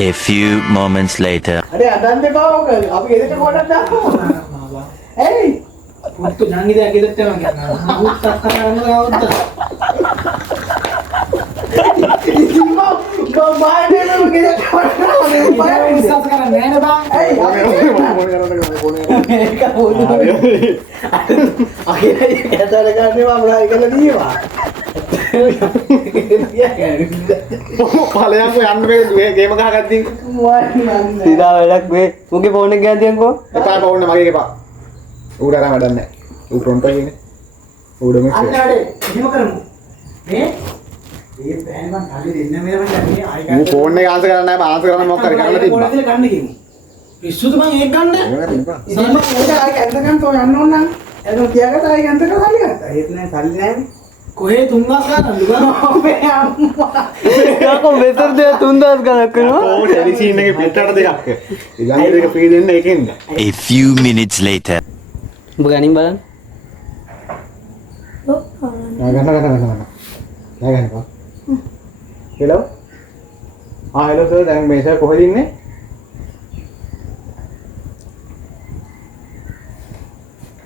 A few moments later. अरे अदंते पाओ अब ये तो कोड़ा था ए उसको जांगी दे आगे देखते हैं क्या बहुत तक्कर करना होता बाय ने में के कोड़ा बाय विश्वास कर नहीं ना बा ए का बोल आगे ये कहता लगा ने बाबा इकल नहीं बा ඵලයන්කෝ යන්න මේ ගේම ගහගත්තින් සීදා වැඩක් වේ මුගේ ෆෝන් එක ගෑන්තියන්කෝ එපා පවුන්න මගේ එපා ඌට අර වැඩක් නැහැ ඌ ෆ්‍රොන්ට් එකේ ඉන්නේ ඌඩම අන්න වැඩේ එහෙම කරමු මේ මේ බෑන් මං කාලේ දෙන්න මේව මං යන්නේ ආයි ඌ ෆෝන් එක ආන්සර් කරන්න නැහැ ආන්සර් කරන්න මොකක් හරි කරන්න තිබ්බා ගන්න කිමු පිස්සුද මං ඒක ගන්න ඉතින් ඒක ආයි කැන්සර් තෝ යන්න ඕන නම් ඒක තියාගත්ත ආයි කැන්සර් කරලා සල්ලි ගත්තා ඒත් නෑ සල්ලි නෑනේ කොහේ 3000 ගන්නද අපේ අම්මා යකෝ මෙතන දෙය 3000 ගණක් කරනවා ෆෝන් ටෙලිසින් එකේ පිටට දෙකක් ඊළඟ දෙක ෆ්‍රී දෙන්න එකෙන්ද A few minutes later. ඔබ ගනින් බලන්න ගන්න හෙලෝ හෙලෝ සර් දැන් මේ සර් කොහෙද ඉන්නේ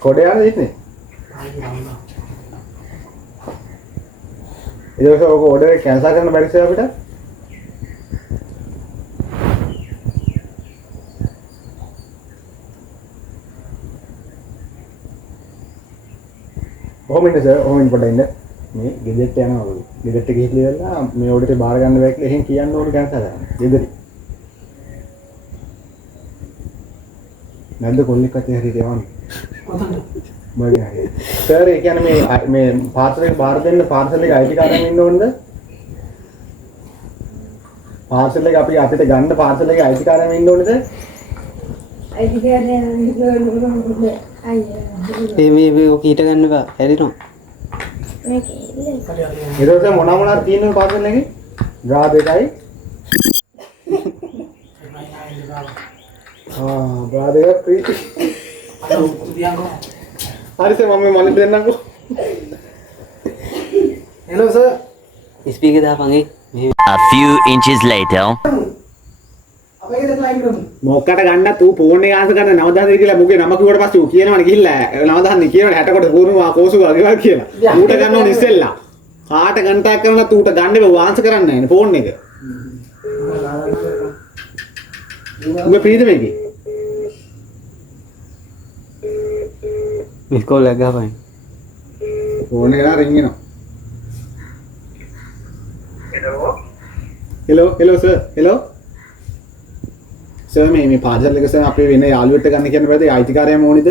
කොඩේ යන්නේ ඉන්නේ ඒක ඔක ඕඩර් එක කැන්සල් කරන්න බැරි සර් අපිට කොහොම ඉන්නේ සර් කොහොම ඉන්නකොට ඉන්නේ මේ ගෙදරට යනවා වගේ ගෙදරට ගිහිල්ලා මේ ඕඩර් එක බාර ගන්න බැහැ කියලා එහෙන් කියන්න ඕනේ කැන්සල් කරන්න ගෙදරි නැන්ද කොල්ලෙක් අතේ හරි දෙවන්නේ කොතනද මගේ හරි සර් ඒ කියන්නේ මේ පාර්සල් එක බාර දෙන්න පාර්සල් එක අයිති කාරණා ඉන්න ඕනද පාර්සල් එක අපි අපිට ගන්න පාර්සල් එක අයිති කාරණා ඉන්න ඕනද මේ ඔක ඊට ගන්න බා හැරිනවා ඊට මොනවා තියෙනවද පාර්සල් එකේ ග්‍රා දෙකයි ග්‍රා දෙක ෆ්‍රී අර උදියන්කෝ හරි සර් මම මල්ලි දෙන්නම්කෝ හෙලෝ සර් ස්පීකර් දාපන් ඒ A few inches later. අපේ ගෙදර ලයින් කරමු මොකකට ගන්නත් ඌ ෆෝන් එක ආන්සර් කරන්න 9000 කියලා මුගේ නම කිව්වට පස්සේ ඌ කියනවනේ ගිහිල්ලා 9000 කියනවනේ 60 කොට පුරුමා කෝසු වගේ කියලා ඌට ගන්න ඕනේ ඉස්සෙල්ලා කාට කන්ටැක්ට් කරනත් ඌට ගන්න බෑ ඌ ආන්සර් කරන්නේ නැහැ නේ ෆෝන් එක ඌ ප්‍රීත මේකේ මිස් කෝල් එක ගහපන් ෆෝන් එක රින් එනවා හෙලෝ සර් හෙලෝ සර් මේ පාර්සල් එක සර් අපේ වෙන යාළුවෙක්ට ගන්න කියන බෑද අයිතිකාරයම ඕනිද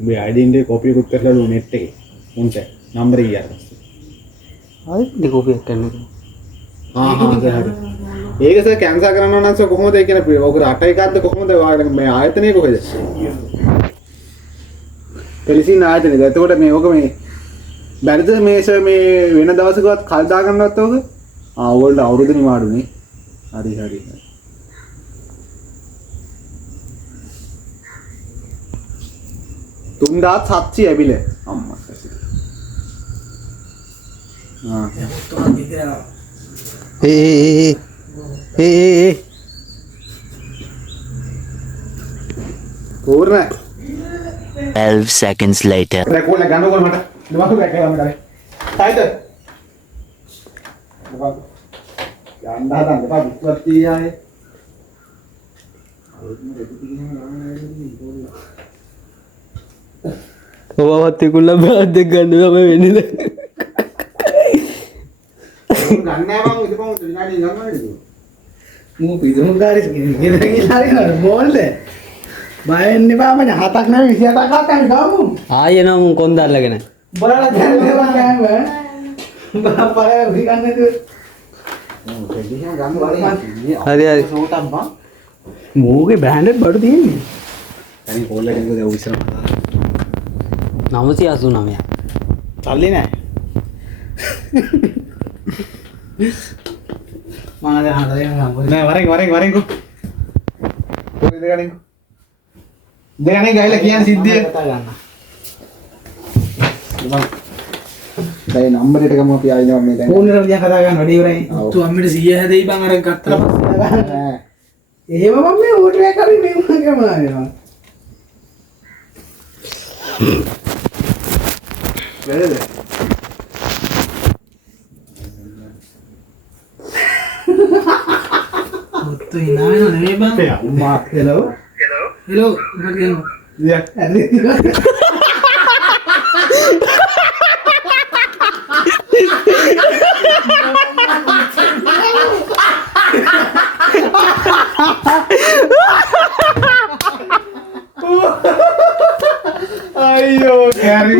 මේ ID එකේ කොපි එකක් කරලා දුන්න net එකේ උන්ට නම්බර ඊයර ආයි ඩිකෝපියක් කරන්න සර් හරි ඒක සර් කැන්සල් කරන්න ඕන නම් සර් කොහොමද ඒ කියන්නේ ඔක 8 එකක්ද කොහොමද ඔයාලගේ මේ ආයතනය කොහෙද පොලිසිය ආයතනයද එතකොට මේ ඔක මේ බැරිද මේ සර් මේ වෙන දවසකවත් කල් දා ගන්නවත් ඔක ඕගොල්ලෝ අවුරුදු නිමාඩුනේ හරි හරි තුන්දාත් 700 ඇවිල අම්මා ඒ පූර්ණ 12 seconds later. රැකෝල ගන්නකොල මට දුවක රැකලා මට තායිද මොකක්ද යන්න හදන්න එපා විශ්වත් තියායේ ඔබවත් එකුල්ලා බෑග් දෙක ගන්න තමයි වෙන්නේ ගන්න නෑ මම ඉතින් විනාඩි ගන්නවද මූ පිටුම් ගාරිස් ගෙදර ගිහලා හරි බෝල්ද බය වෙන්න එපා මම 7ක් නෙවෙයි 27ක් අතන් ගමු ආයෙ එනවා මුන් කොන්ද අල්ලගෙන බලලා දැන් මේවා කෑම බාපරේ විගන්න නේද දෙහිම ගන්න වලින් හරි හරි සෝටම් බා මූගේ බ්‍රෑන්ඩඩ් බඩු තියෙන්නේ අනිත් කෝල් එකෙන් ගිහලා ඔෆිස් එකට 989 සල්ලි නෑ මම දැන් හදලා නෑ වරෙන් කො කොහෙද ගන්නේ දෙගනේ ගහලා කියන්නේ සිද්ධිය කතා ගන්න දැන් නම්බර් එකට ගමු අපි ආයෙත් මේ දැන්. ෆෝන් එකට දිහා කතා කරන්න වැඩි ඉවරයි. ඔව්. තු අම්මිට 100 හැදෙයි බං අර ගත්තට පස්සේ ඈ. එහෙම මම මේ ඕටර් එක කරේ මේ මම ගමනවා. වැරද? මුත්තු hina වෙනව නෙමෙයි බං. අම්මා හෙලෝ. හෙලෝ මොකද කියනවා? ඉතින් හරි. අයියෝ කැරි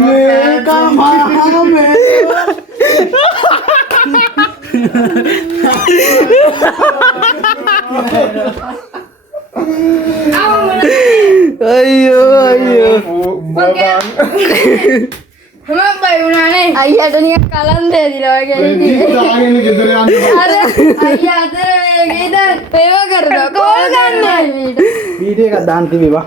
අයියට නිකන් කලන්තේ දිලා වගේ අර අයියා අතර මේක ඉතින් පේව කරනවා කෝල් ගන්නයි මීට වීඩියෝ එකක් දාන්න තිබේවා.